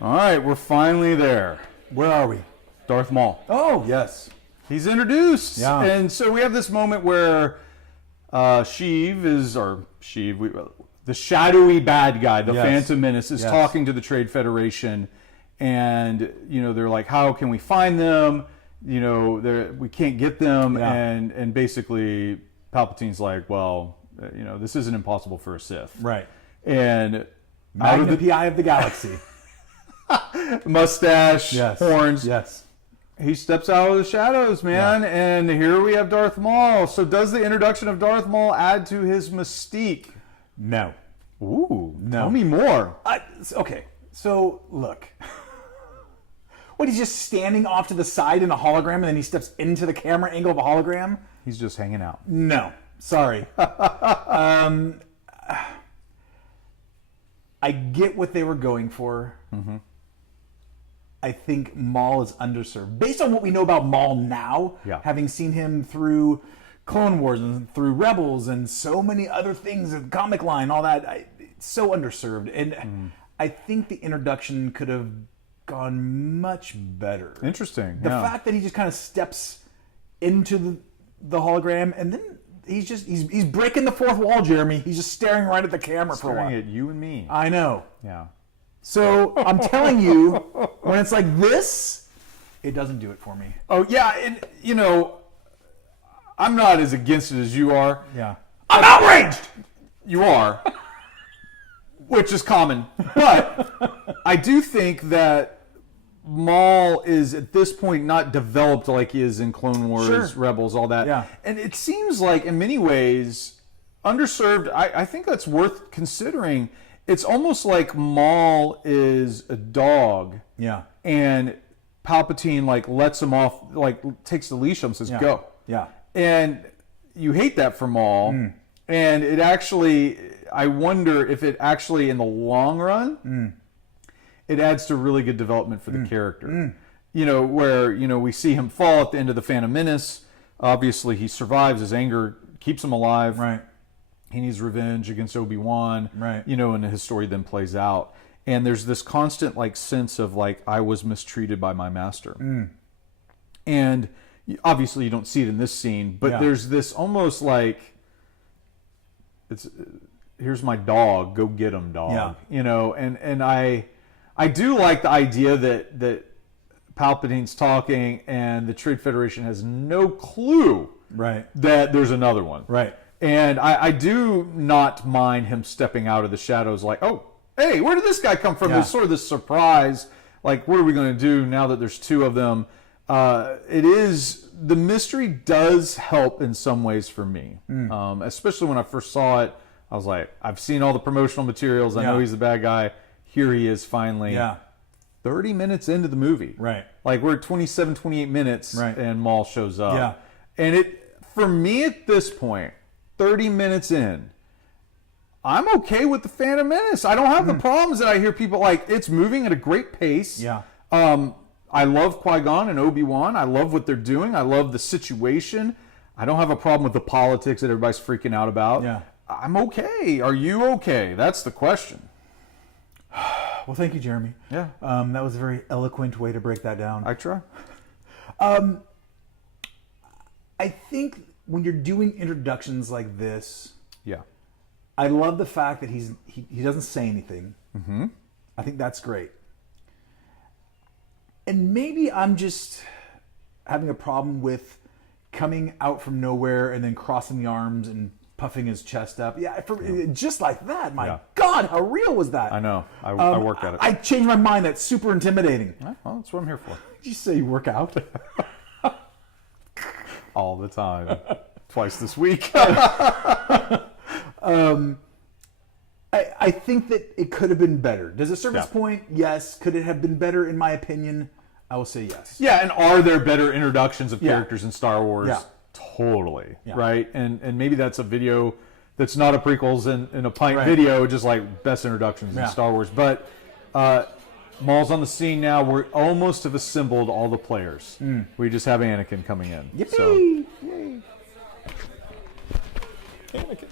All right, we're finally there. Where are we? Darth Maul. Oh, yes. He's introduced. Yeah. And so we have this moment where the shadowy bad guy, the Yes. Phantom Menace, is Yes. talking to the Trade Federation. And, they're like, how can we find them? We can't get them. Yeah. And basically, Palpatine's like, well, this isn't impossible for a Sith. Right. And Magnum PI of the galaxy. mustache, Yes. horns. Yes. He steps out of the shadows, man, and here we have Darth Maul. So does the introduction of Darth Maul add to his mystique? No. Ooh, No. tell me more. Okay, so look. What, he's just standing off to the side in a hologram and then he steps into the camera angle of a hologram? He's just hanging out. No. Sorry. I get what they were going for. Mm-hmm. I think Maul is underserved. Based on what we know about Maul now, having seen him through Clone Wars and through Rebels and so many other things, comic line, all that, it's so underserved. And I think the introduction could have gone much better. Interesting. The fact that he just kind of steps into the hologram and then he's breaking the fourth wall, Jeremy. He's just staring right at the camera for a while. Staring at you and me. I know. Yeah. So I'm telling you, when it's like this, it doesn't do it for me. Oh, yeah, and, I'm not as against it as you are. Yeah. I'm outraged! You are. Which is common. But I do think that Maul is, at this point, not developed like he is in Clone Wars, Rebels, all that. Yeah. And it seems like, in many ways, underserved. I think that's worth considering. It's almost like Maul is a dog. Yeah. And Palpatine, lets him off, takes the leash and says, go. Yeah. And you hate that for Maul. And it actually, I wonder if it actually, in the long run, it adds to really good development for the character. Where, we see him fall at the end of the Phantom Menace. Obviously, he survives. His anger keeps him alive. Right. He needs revenge against Obi-Wan. Right. And his story then plays out. And there's this constant, sense of, I was mistreated by my master. And obviously you don't see it in this scene, but there's this almost it's here's my dog, go get him, dog. Yeah. And I do like the idea that Palpatine's talking and the Trade Federation has no clue that there's another one. Right. And I do not mind him stepping out of the shadows oh, hey, where did this guy come from? There's sort of this surprise, what are we going to do now that there's two of them? The mystery does help in some ways for me. Especially when I first saw it, I was like, I've seen all the promotional materials. I know he's the bad guy. Here he is finally. 30 minutes into the movie. Right. We're at 27, 28 minutes and Maul shows up. Yeah. And for me at this point, 30 minutes in, I'm okay with the Phantom Menace. I don't have the problems that I hear people it's moving at a great pace. Yeah. I love Qui-Gon and Obi-Wan. I love what they're doing. I love the situation. I don't have a problem with the politics that everybody's freaking out about. Yeah. I'm okay. Are you okay? That's the question. Well, thank you, Jeremy. Yeah. That was a very eloquent way to break that down. I try. I think when you're doing introductions like this, Yeah. I love the fact that he doesn't say anything. Mm-hmm. I think that's great. And maybe I'm just having a problem with coming out from nowhere and then crossing the arms and puffing his chest up. Just like that. My God, how real was that? I know. I work at it. I changed my mind. That's super intimidating. Well, that's what I'm here for. Did you say you work out? All the time. Twice this week. I think that it could have been better. Does it serve its point? Yes. Could it have been better? In my opinion, I will say yes. Yeah, and are there better introductions of characters in Star Wars? Yeah. Totally. Yeah. Right? And maybe that's a video that's not a Prequels and a Pint video, just best introductions in Star Wars. But Maul's on the scene now. We're almost have assembled all the players. We just have Anakin coming in. Yippee! So. Yay! Anakin.